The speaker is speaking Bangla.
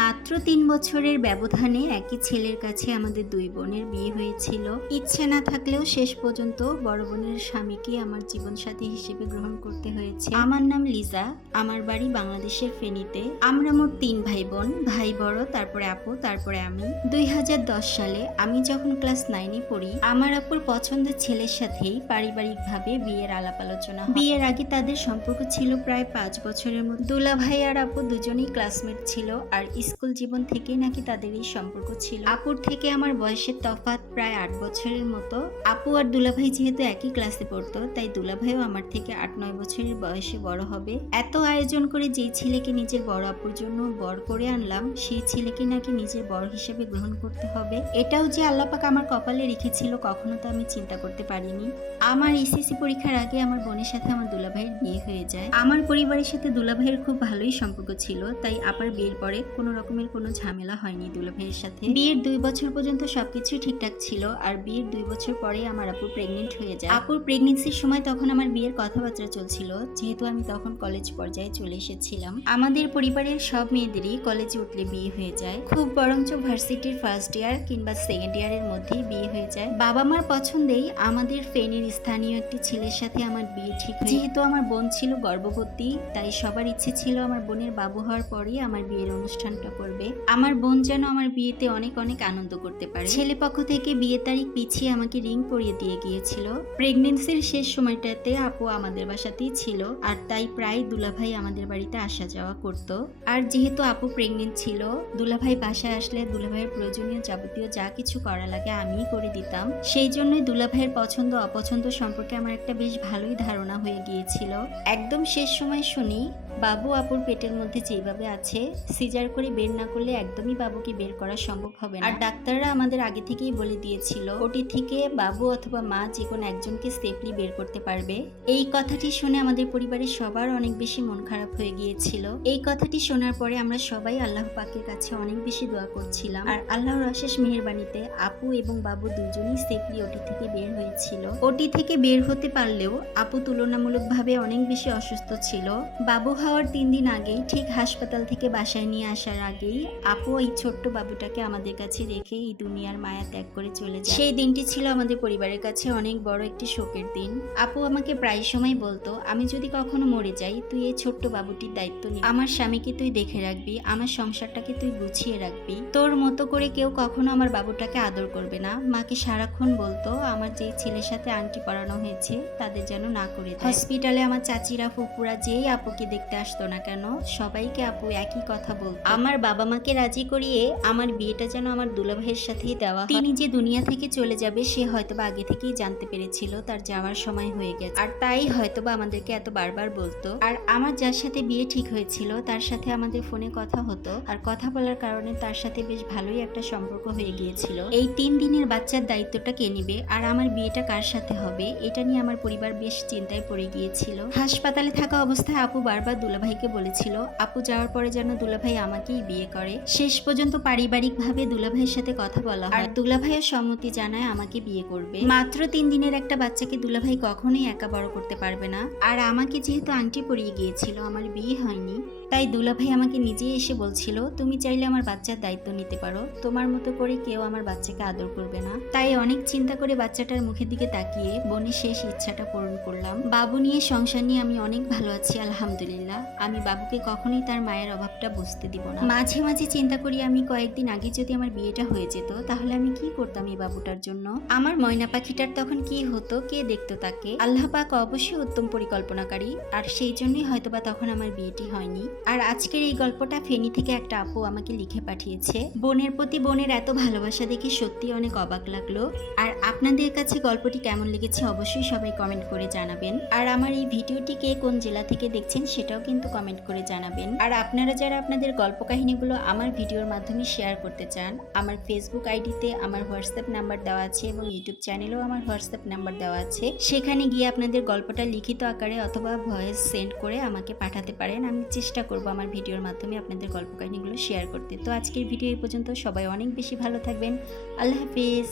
মাত্র ৩ বছরের ব্যবধানে একই ছেলের কাছে আমাদের দুই বোনের বিয়ে হয়েছিল। ইচ্ছে না থাকলেও শেষ পর্যন্ত বড় বোনের স্বামীকে আমার জীবনসাথী হিসেবে গ্রহণ করতে হয়েছে। আমার নাম লিজা, আমার বাড়ি বাংলাদেশের ফেনীতে। আমরা মোট ৩ ভাই বোন, ভাই বড়, তারপরে আপু, তারপরে আমি। ২০১০ সালে আমি যখন ক্লাস 9-এ পড়ি, আমার আপুর পছন্দের ছেলের সাথেই পারিবারিকভাবে বিয়ের আলাপ আলোচনা হয়। বিয়ের আগে তাদের সম্পর্ক ছিল প্রায় ৫ বছরের মতো। দুলা ভাই আর আপু দুজনেই ক্লাসমেট ছিল, আর স্কুল জীবন থেকেই নাকি তাদের এই সম্পর্ক ছিল। আপুর থেকে আমার বয়সের তফাৎ প্রায় ৮ বছরের মতো। আপু আর দুলাভাই যেহেতু একই ক্লাসে পড়তো, তাই দুলাভাইও আমার থেকে ৮-৯ বছরের বয়সে বড় হবে। এত আয়োজন করে যেই ছেলেকে নিজের বড় আপুর জন্য বর করে আনলাম, সেই ছেলেকে নাকি নিজের বর হিসেবে গ্রহণ করতে হবে। এটাও যে আল্লাপাক আমার কপালে রেখেছিল কখনো তো আমি চিন্তা করতে পারিনি। আমার এসএসসি পরীক্ষার আগে আমার বোনের সাথে আমার দুলাভাইয়ের বিয়ে হয়ে যায়। আমার পরিবারের সাথে দুলাভাইয়ের খুব ভালোই সম্পর্ক ছিল, তাই আপার বিয়ের পরে কোনো রকমের কোনো ঝামেলা হয়নি দুলাভাইয়ের সাথে। বিয়ের 2 বছর পর্যন্ত সবকিছু ঠিকঠাক ছিল, আর বিয়ের 2 বছর পরে আমার আপু প্রেগনেন্ট হয়ে যায়। আপুর প্রেগনেন্সির সময় তখন আমার বিয়ের কথাবার্তা চলছিল, যেহেতু আমি তখন কলেজ পর্যায়ে চলে এসেছিলাম। আমাদের পরিবারের সব মেয়েদেরই কলেজে উঠলে বিয়ে হয়ে যায়, খুব বরঞ্চ ভার্সিটির ফার্স্ট ইয়ার কিংবা সেকেন্ড ইয়ারের মধ্যেই বিয়ে হয়ে যায়। বাবা মার পছন্দেই আমাদের ফেনীর স্থানীয় একটি ছেলের সাথে আমার বিয়ে ঠিক। যেহেতু আমার বোন ছিল গর্ভবতী, তাই সবার ইচ্ছে ছিল আমার বোনের বাবু হওয়ার পরেই আমার বিয়ের অনুষ্ঠানটা করবে। আমার বোন যেন আমার বিয়েতে অনেক অনেক আনন্দ করতে পারে। ছেলে পক্ষ থেকে বিয়ের তারিখ পিছিয়ে আমাকে রিং পরিয়ে দিয়ে গিয়েছিল। প্রেগনেন্সির শেষ সময়টাতে আপু আমাদের বাসাতেই ছিল, আর তাই প্রায় দুলাভাই আমাদের বাড়িতে আসা যাওয়া করত। আর যেহেতু আপু প্রেগনেন্ট ছিল, দুলাভাই বাসায় আসলে দুলাভাইয়ের প্রয়োজনীয় যাবতীয় যা কিছু করা লাগে আমিই করে দিতাম। সেই জন্যই দুলাভাইয়ের পছন্দ অপছন্দ সম্পর্কে আমার একটা বেশ ভালোই ধারণা হয়ে গিয়েছিল। একদম শেষ সময় শুনি বাবু আপুর পেটের মধ্যে যেভাবে আছে, সিজার করে বের না করলে একদমই বাবুকে বের করা সম্ভব হবে না। আর ডাক্তাররা আমাদের আগে থেকেই বলে দিয়েছিল ওটি থেকে বাবু অথবা মা যে কোনো একজনকে সেফলি বের করতে পারবে। এই কথাটি শুনে আমাদের পরিবারের সবার অনেক বেশি মন খারাপ হয়ে গিয়েছিল। এই কথাটি শোনার পরে আমরা সবাই আল্লাহ পাকের কাছে অনেক বেশি দোয়া করছিলাম, আর আল্লাহর অশেষ মেহেরবানিতে আপু এবং বাবু দুজনেই সেফলি ওটি থেকে বের হয়েছিল। ওটি থেকে বের হতে পারলেও আপু তুলনামূলকভাবে অনেক বেশি অসুস্থ ছিল। বাবু হওয়ার 3 দিন আগেই, ঠিক হাসপাতাল থেকে বাসায় নিয়ে আসার আগেই, আপু এই ছোট্ট বাবুটাকে আমাদের কাছে রেখে এই দুনিয়ার মায়া ত্যাগ করে চলে যায়। সেই দিনটি ছিল আমাদের পরিবারের কাছে অনেক বড় একটি শোকের দিন। আপু আমাকে প্রায় সময় বলতো, আমি যদি কখনো মরে যাই, তুই এই ছোট্ট বাবুটির দায়িত্ব নিবি, আমার স্বামীকে তুই দেখে রাখবি, আমার সংসারটাকে তুই গুছিয়ে রাখবি, তোর মতো করে কেউ কখনো আমার বাবুটাকে আদর করবে না। মাকে সারাক্ষণ বলতো আমার যেই ছেলের সাথে আংটি পরানো হয়েছে তাদের যেন না করে দেয়। হসপিটালে আমার চাচিরা ফুপুরা যেই আপুকে দেখতে আসতো না কেন, সবাইকে আপু একই কথা বলতো। আমার বাবা মাকে রাজি করিয়ে আমার বিয়েটা যেন আমার দুলাভাইয়ের সাথেই দেওয়া। তিনি যে দুনিয়া থেকে চলে যাবে সে হয়তোবা আগে থেকেই জানতে পেরেছিল তার যাওয়ার সময় হয়ে গেছে, আর তাই হয়তোবা আমাদেরকে এত বারবার বলতো। আর আমার যার সাথে বিয়ে ঠিক হয়েছিল তার সাথে আমাদের ফোনে কথা হতো, আর কথা বলার কারণে তার সাথে বেশ ভালোই একটা সম্পর্ক হয়ে গিয়েছিল। এই 3 দিনের বাচ্চার দায়িত্বটা কে নিবে আর আমার বিয়েটা কার সাথে হবে, এটা নিয়ে আমার পরিবার বেশ চিন্তায় পড়ে গিয়েছিল। হাসপাতালে থাকা অবস্থায় আপু বারবার দুলাভাইকে বলেছিল আপু যাওয়ার পরে যেন দুলাভাই আমাকেই বিয়ে করে। শেষ পর্যন্ত পারিবারিকভাবে দুলাভাইয়ের সাথে কথা বলা হয়, আর দুলাভাইয়ের সম্মতি জানায় আমাকে বিয়ে করবে। মাত্র 3 দিনের একটা বাচ্চাকে দুলাভাই কখনোই একা বড় করতে পারবে না, আর আমাকে যেহেতু আংটি পরিয়ে গিয়েছিল, আমার বিয়ে হয়নি, তাই দুলাভাই আমাকে নিজেই এসে বলছিল তুমি চাইলে আমার বাচ্চার দায়িত্ব নিতে পারো, তোমার মতো করে কেউ আমার বাচ্চাকে আদর করবে না। তাই অনেক চিন্তা করে বাচ্চাটার মুখের দিকে তাকিয়ে বোনের শেষ ইচ্ছাটা পূরণ করলাম। বাবু নিয়ে সংসার নিয়ে আমি অনেক ভালো আছি আলহামদুলিল্লাহ। আমি বাবুকে কখনোই তার মায়ের অভাবটা বুঝতে দিব না। মাঝে মাঝে চিন্তা করি আমি কয়েকদিন আগে যদি আমার বিয়েটা হয়ে যেত তাহলে আমি কি করতাম এই বাবুটার জন্য, আমার ময়না পাখিটার তখন কি হতো, কে দেখতো তাকে। আল্লাহ পাক অবশ্যই উত্তম পরিকল্পনাকারী, আর সেই জন্যই হয়তোবা তখন আমার বিয়েটি হয়নি। আর আজকের এই গল্পটা ফেনী থেকে একটা আপু আমাকে লিখে পাঠিয়েছে। বোনের প্রতি বোনের এত ভালোবাসা দেখে সত্যি অনেক অবাক লাগলো। আর আপনাদের কাছে গল্পটি কেমন লেগেছে অবশ্যই সবাই কমেন্ট করে জানাবেন। আর আমার এই ভিডিওটিকে কোন জেলা থেকে দেখছেন সেটাও কিন্তু কমেন্ট করে জানাবেন। আর আপনারা যারা আপনাদের গল্প কাহিনীগুলো আমার ভিডিওর মাধ্যমে শেয়ার করতে চান, আমার ফেসবুক আইডিতে আমার হোয়াটসঅ্যাপ নাম্বার দেওয়া আছে এবং ইউটিউব চ্যানেলেও আমার হোয়াটসঅ্যাপ নাম্বার দেওয়া আছে, সেখানে গিয়ে আপনাদের গল্পটা লিখিত আকারে অথবা ভয়েস সেন্ড করে আমাকে পাঠাতে পারেন। আমি চেষ্টা করব আমার ভিডিওর মাধ্যমে আপনাদের গল্প কাহিনীগুলো শেয়ার করতে। তো আজকের ভিডিও এই পর্যন্ত, সবাই অনেক বেশি ভালো থাকবেন। আল্লাহ হাফিজ।